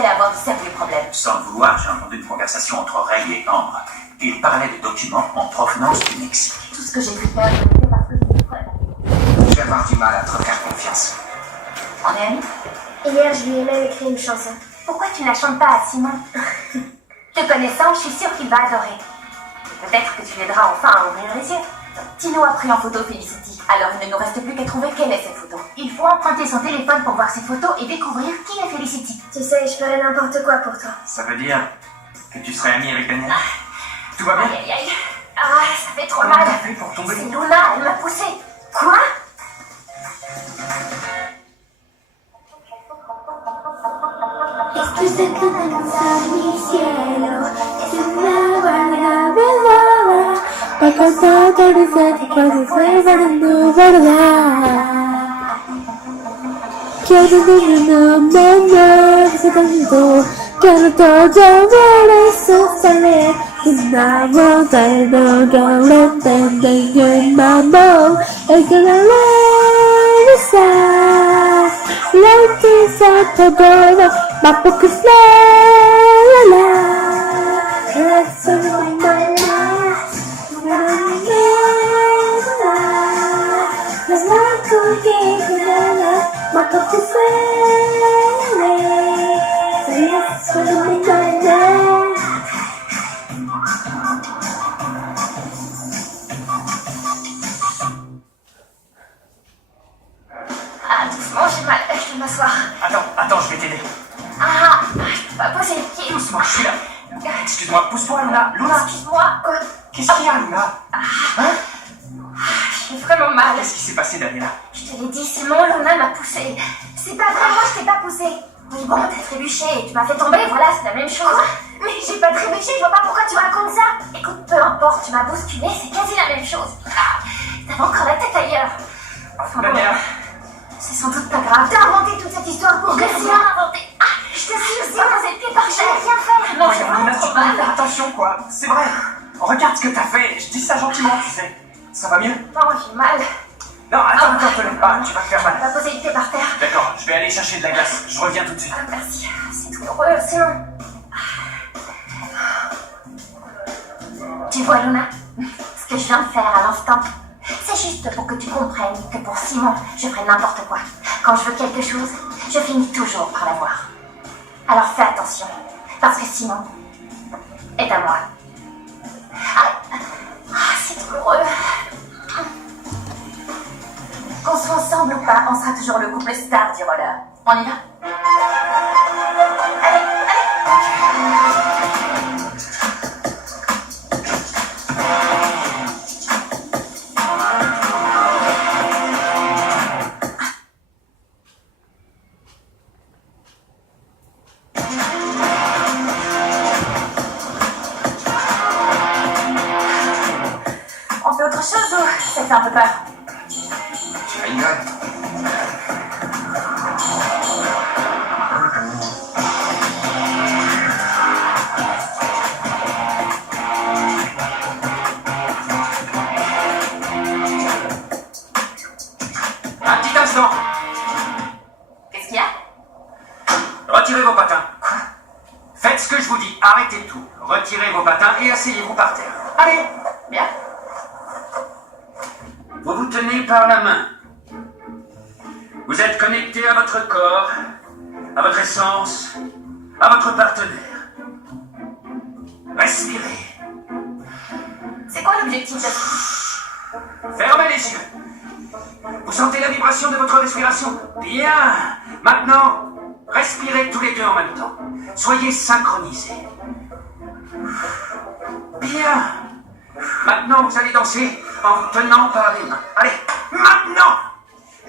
allait avoir de sérieux problèmes. Sans le vouloir, j'ai entendu une conversation entre Ray et Ambre. Ils parlaient de documents en provenance du Mexique. Tout ce que j'ai pu faire, c'est parce que j'ai des preuves. Je vais avoir du mal à te faire confiance. On est amis? Hier, je lui ai même écrit une chanson. Pourquoi tu ne la chantes pas à Simon? Te connaissant, je suis sûre qu'il va adorer. Peut-être que tu l'aideras enfin à ouvrir les yeux. Tino a pris en photo Felicity, alors il ne nous reste plus qu'à trouver quelle est cette photo. Il faut emprunter son téléphone pour voir cette photo et découvrir qui est Felicity. Tu sais, je ferais n'importe quoi pour toi. Ça veut dire que tu serais ami avec Daniel? Tout va bien? Aïe aïe aïe. Ah, ça fait trop Comment mal. t'as fait pour tomber? C'est Luna, elle m'a poussé. Quoi? Estoy sacando mi cielo, es una guarda velada, para cantar todo cuando se volando verdad. Quiero quiero todo por eso sale una bota y no lo tengo en mambo, el que la regresa, la utiliza todo, ma poco la eso no hay ma poco Ah, doucement, j'ai mal. Je vais m'asseoir. Attends, je vais t'aider. Ah, je peux pas poser les pieds. Doucement, je suis là. Excuse-moi, pousse-toi, Luna. Luna, Excuse-moi. Quoi? qu'est-ce qu'il y a, Luna? Hein? J'ai vraiment mal. Qu'est-ce qui s'est passé, Daniela? Je te l'ai dit, Simon, Luna m'a poussé. C'est pas vrai, moi je t'ai pas poussé. Oui, bon, t'as trébuché et tu m'as fait tomber, voilà, c'est la même chose. Quoi? Mais j'ai pas trébuché, je vois pas pourquoi tu racontes ça. Écoute, peu importe, tu m'as bousculé, c'est quasi la même chose. Ah, t'avais encore la tête ailleurs. Enfin, bon, Daniela. c'est sans doute pas grave. T'as inventé toute cette histoire pour que rien inventé. Ah, je te suis aussi posé le pied par terre. J'ai rien fait. Non, j'ai Regarde, vraiment Luna, tu trop peux mal. faire attention, quoi. C'est vrai. Regarde ce que t'as fait. Je dis ça gentiment, tu sais. Ça va mieux? Non, j'ai mal. Non, attends, te lève pas. Tu vas te faire On mal. va poser le pied par terre. D'accord, je vais aller chercher de la glace. Je reviens tout de suite. Ah, merci, c'est douloureux, c'est long. Tu vois, Luna, ce que je viens de faire à l'instant, c'est juste pour que tu comprennes que pour Simon, je ferai n'importe quoi. Quand je veux quelque chose, je finis toujours par l'avoir. Alors fais attention, parce que Simon est à moi. C'est douloureux. Qu'on soit ensemble ou pas, on sera toujours le couple star du roller. On y va? Allez, on fait autre chose ou ça fait un peu peur? Tu rigoles. Un petit instant. Qu'est-ce qu'il y a? Retirez vos patins. Quoi? Faites ce que je vous dis. Arrêtez tout. Retirez vos patins et asseyez-vous par terre. Allez. Bien. Vous vous tenez par la main. Vous êtes connecté à votre corps, à votre essence, à votre partenaire. Respirez. C'est quoi l'objectif de... Fermez les yeux. Vous sentez la vibration de votre respiration? Bien. Maintenant, respirez tous les deux en même temps. Soyez synchronisés. Bien. Maintenant, vous allez danser en vous tenant par les mains. Allez, maintenant.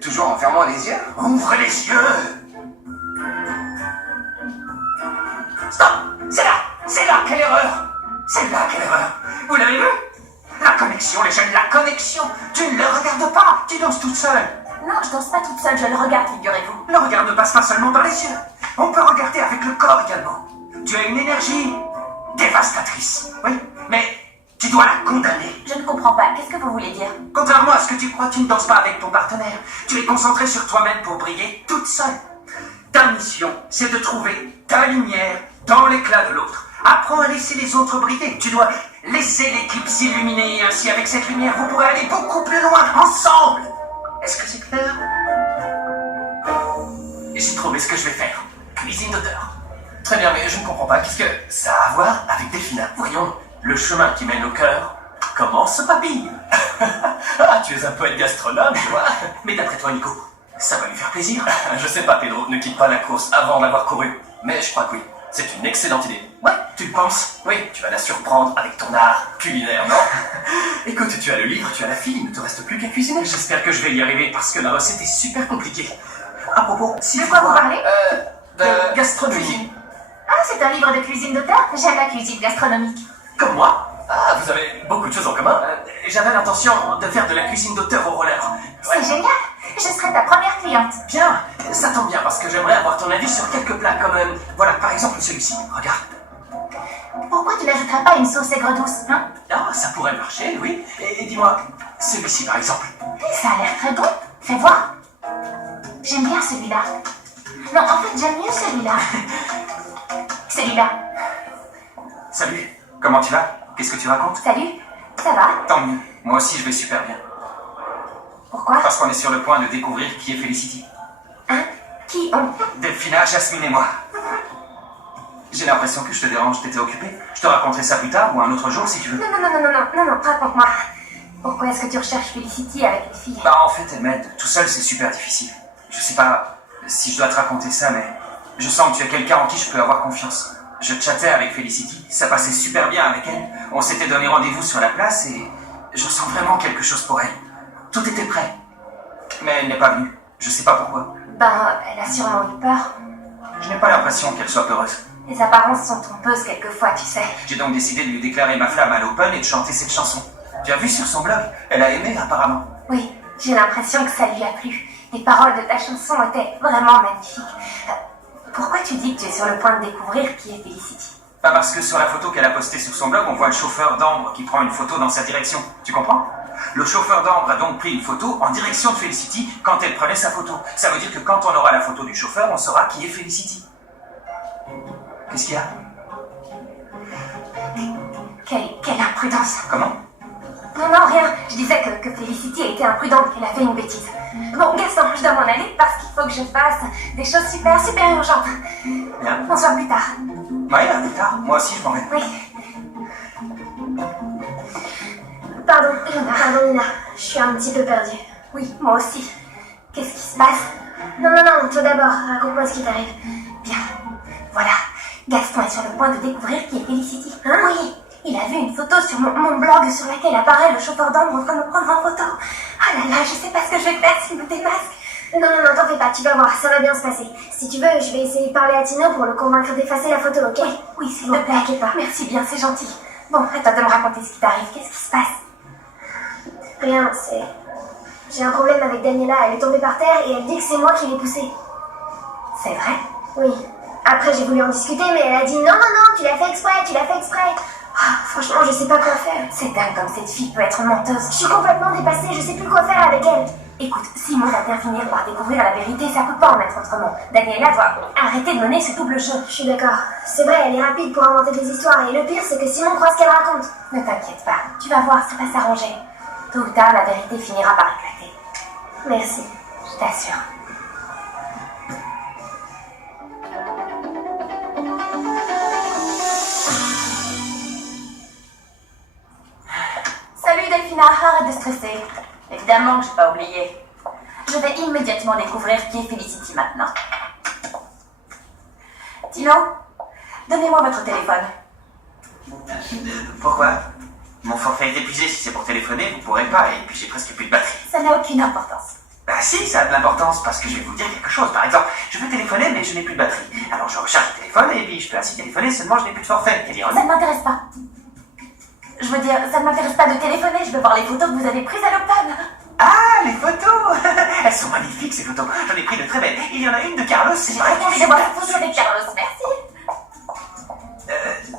Toujours en fermant les yeux? Ouvrez les yeux. Stop. C'est là, quelle erreur. C'est là, quelle erreur. Vous l'avez vu? La connexion, les jeunes, la connexion. Tu ne le regardes pas, tu danses toute seule. Non, je danse pas toute seule, je le regarde, figurez-vous. Le regard ne passe pas seulement par les yeux. On peut regarder avec le corps également. Tu as une énergie dévastatrice. Oui, mais tu dois la condamner. Je ne comprends pas, qu'est-ce que vous voulez dire? Contrairement à ce que tu crois, tu ne danses pas avec ton partenaire. Tu es concentré sur toi-même pour briller toute seule. Ta mission, c'est de trouver ta lumière dans l'éclat de l'autre. Apprends à laisser les autres briller. Tu dois laisser l'équipe s'illuminer. Et ainsi, avec cette lumière, vous pourrez aller beaucoup plus loin, ensemble. Est-ce que c'est clair? J'ai trouvé ce que je vais faire. Cuisine d'auteur. Très bien, mais je ne comprends pas. Qu'est-ce que ça a à voir avec Delphina? Voyons, le chemin qui mène au cœur commence au papille. Ah, tu es un poète gastronome, tu vois. Mais d'après toi, Nico, ça va lui faire plaisir? Je sais pas, Pedro, ne quitte pas la course avant d'avoir couru. Mais je crois que oui, c'est une excellente idée. Ouais, tu le penses? Oui, tu vas la surprendre avec ton art culinaire, non? Écoute, tu as le livre, tu as la fille, il ne te reste plus qu'à cuisiner. J'espère que je vais y arriver parce que la recette est super compliquée. À propos, si De tu quoi vous vois- parlez? De gastronomie. Ah, c'est un livre de cuisine d'auteur? J'aime la cuisine gastronomique. Comme moi, Ah, vous avez beaucoup de choses en commun. j'avais l'intention de faire de la cuisine d'auteur au roller. Ouais. C'est génial. Je serai ta première cliente. Bien, ça tombe bien parce que j'aimerais avoir ton avis sur quelques plats comme, voilà, par exemple celui-ci. Regarde. Pourquoi tu n'ajouterais pas une sauce aigre douce, hein? Ah, ça pourrait marcher, oui. Et dis-moi, celui-ci par exemple. Ça a l'air très bon. Fais voir. J'aime bien celui-là. Non, en fait, j'aime mieux celui-là. Celui-là. Salut, comment tu vas? Qu'est-ce que tu racontes? Salut. Ça va? Tant mieux. Moi aussi je vais super bien. Pourquoi? Parce qu'on est sur le point de découvrir qui est Felicity. Hein? Qui on? Delphina, Jasmine et moi. J'ai l'impression que je te dérange, t'étais occupé. Je te raconterai ça plus tard ou un autre jour si tu veux. Non, raconte-moi. Pourquoi est-ce que tu recherches Felicity avec les filles? Bah en fait elle m'aide. Tout seul c'est super difficile. Je sais pas si je dois te raconter ça mais je sens que tu es quelqu'un en qui je peux avoir confiance. Je chattais avec Felicity, ça passait super bien avec elle. On s'était donné rendez-vous sur la place et je sens vraiment quelque chose pour elle. Tout était prêt. Mais elle n'est pas venue. Je sais pas pourquoi. Ben, elle a sûrement eu peur. Je n'ai pas l'impression qu'elle soit peureuse. Les apparences sont trompeuses quelquefois, tu sais. J'ai donc décidé de lui déclarer ma flamme à l'open et de chanter cette chanson. Tu as vu sur son blog? Elle a aimé apparemment. Oui, j'ai l'impression que ça lui a plu. Les paroles de ta chanson étaient vraiment magnifiques. Pourquoi tu dis que tu es sur le point de découvrir qui est Felicity? Pas parce que sur la photo qu'elle a postée sur son blog, on voit le chauffeur d'Ambre qui prend une photo dans sa direction. Tu comprends? Le chauffeur d'Ambre a donc pris une photo en direction de Felicity quand elle prenait sa photo. Ça veut dire que quand on aura la photo du chauffeur, on saura qui est Felicity. Qu'est-ce qu'il y a? Quelle imprudence. Comment? Non, rien. Je disais que Felicity a été imprudente, qu'elle a fait une bêtise. Bon, Gaston, je dois m'en aller parce qu'il faut que je fasse des choses super urgentes. Bien. On se voit plus tard. Ouais, à plus tard. Moi aussi, je m'en vais. Oui. Pardon, Nina. Je suis un petit peu perdue. Oui, moi aussi. Qu'est-ce qui se passe? Non, tout d'abord, raconte-moi ce qui t'arrive. Bien. Voilà. Gaston est sur le point de découvrir qui est Felicity. Hein? Oui. Il a vu une photo sur mon blog sur laquelle apparaît le chauffeur d'Ambre en train de me prendre en photo. Oh là là, je sais pas ce que je vais faire s'il me démasque. Non, t'en fais pas, tu vas voir, ça va bien se passer. Si tu veux, je vais essayer de parler à Tino pour le convaincre d'effacer la photo, ok? Oui, s'il te plaît, inquiète pas. Merci bien, c'est gentil. Bon, à toi de me raconter ce qui t'arrive. Qu'est-ce qui se passe? Rien, c'est... J'ai un problème avec Daniela, elle est tombée par terre et elle dit que c'est moi qui l'ai poussée. C'est vrai? Oui. Après, j'ai voulu en discuter, mais elle a dit non, tu l'as fait exprès. Ah, franchement, je sais pas quoi faire. C'est dingue comme cette fille peut être menteuse. Je suis complètement dépassée, je sais plus quoi faire avec elle. Écoute, Simon va bien finir par découvrir la vérité, ça peut pas en être autrement. Daniela doit arrêter de mener ce double jeu. Je suis d'accord. C'est vrai, elle est rapide pour inventer des histoires, et le pire, c'est que Simon croit ce qu'elle raconte. Ne t'inquiète pas, tu vas voir, ça va s'arranger. Tôt ou tard, la vérité finira par éclater. Merci, je t'assure. Salut Delphina, arrête de stresser. Évidemment que je n'ai pas oublié. Je vais immédiatement découvrir qui est Felicity maintenant. Tino, donnez-moi votre téléphone. Pourquoi? Mon forfait est épuisé, si c'est pour téléphoner, vous pourrez pas, et puis j'ai presque plus de batterie. Ça n'a aucune importance. Bah si, ça a de l'importance, parce que je vais vous dire quelque chose. Par exemple, je veux téléphoner, mais je n'ai plus de batterie. Alors je recharge le téléphone, et puis je peux ainsi téléphoner, seulement je n'ai plus de forfait. Quelle ironie. Ça ne m'intéresse pas. Je veux dire, ça ne m'intéresse pas de téléphoner, je veux voir les photos que vous avez prises à l'automne. Ah, les photos. Elles sont magnifiques, ces photos. J'en ai pris de très belles. Il y en a une de Carlos, c'est J'ai vrai. très envie de voir la photo avec Carlos, merci.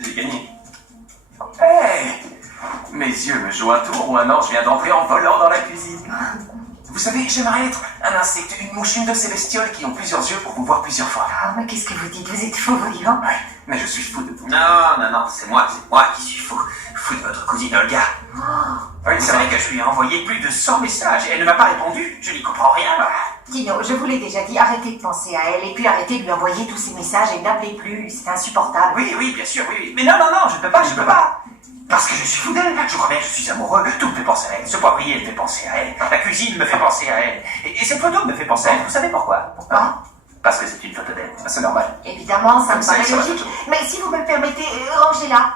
J'ai gagné. Hey, mes yeux me jouent un tour ou un ange vient d'entrer en volant dans la cuisine. Vous savez, j'aimerais être Un insecte, une mouche, une de ces bestioles qui ont plusieurs yeux pour vous voir plusieurs fois. Ah, mais qu'est-ce que vous dites? Vous êtes fou, vous, vivant? Ouais, mais je suis fou de vous. Non, c'est moi qui suis fou. Fou de votre cousine Olga. Oui, Vous c'est savez vrai que je lui ai envoyé plus de 100 messages et elle ne m'a pas répondu. Je n'y comprends rien. Tino, je vous l'ai déjà dit, arrêtez de penser à elle et puis arrêtez de lui envoyer tous ces messages et n'appelez plus, c'est insupportable. Oui, bien sûr, oui. Mais non, je peux pas. Parce que je suis fou d'elle. Je crois bien que je suis amoureux. Tout me fait penser à elle. Ce poivrier me fait penser à elle. La cuisine me fait penser à elle. Et cette photo me fait penser à elle. Vous savez pourquoi? Pourquoi? Parce que c'est une photo d'elle. c'est normal. Évidemment, ça Comme me ça, paraît sur la logique. photo. Mais si vous me le permettez, rangez-la.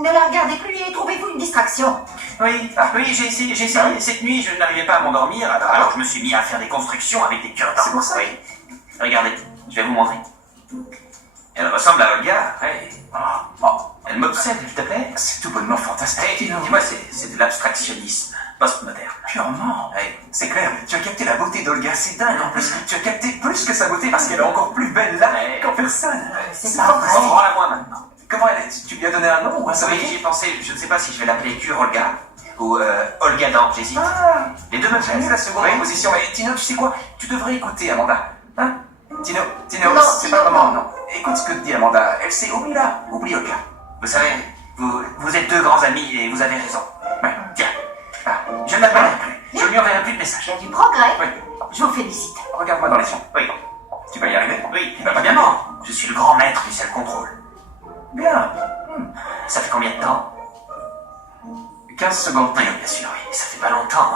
Ne la regardez plus et trouvez-vous une distraction. Oui, j'ai essayé. Cette nuit, je n'arrivais pas à m'endormir. Alors je me suis mis à faire des constructions avec des cure-dents. C'est pour ça. Oui. Regardez, je vais vous montrer. Elle ressemble à Olga. Ouais. Elle m'obsède, s'il te plaît. C'est tout bonnement fantastique. Hey, dis-moi, c'est de l'abstractionnisme postmoderne. Purement. Ouais. C'est clair, tu as capté la beauté d'Olga, c'est dingue. En plus, tu as capté plus que sa beauté parce qu'elle est encore plus belle là Ouais. qu'en personne. C'est pas vrai. Bon, rends-la moi maintenant. Comment elle est? Tu lui as donné un nom ou un Oui, sobriquet? j'ai pensé, je ne sais pas si je vais l'appeler Cure Olga ou Olga Dan, j'hésite. Ah, Les deux me j'aime plaisent. la seconde Oui. proposition. Mais Tino, tu sais quoi? Tu devrais écouter Amanda. Hein? Tino, Non, c'est Tino, pas le moment, non. non. Écoute ce que te dit Amanda. Elle sait, oublie là, oublie Olga. Vous savez, vous êtes deux grands amis et vous avez raison. Ouais. Tiens, je ne l'appellerai plus. Je ne lui enverrai plus de Il messages. y a du progrès. Oui. Je vous félicite. Regarde-moi dans les yeux. Oui, Tu vas y arriver? oui, Il va pas évidemment. Je suis le grand maître du self-control. Bien. Ça fait combien de temps 15 secondes. Oui, bien sûr, oui. Ça fait pas longtemps.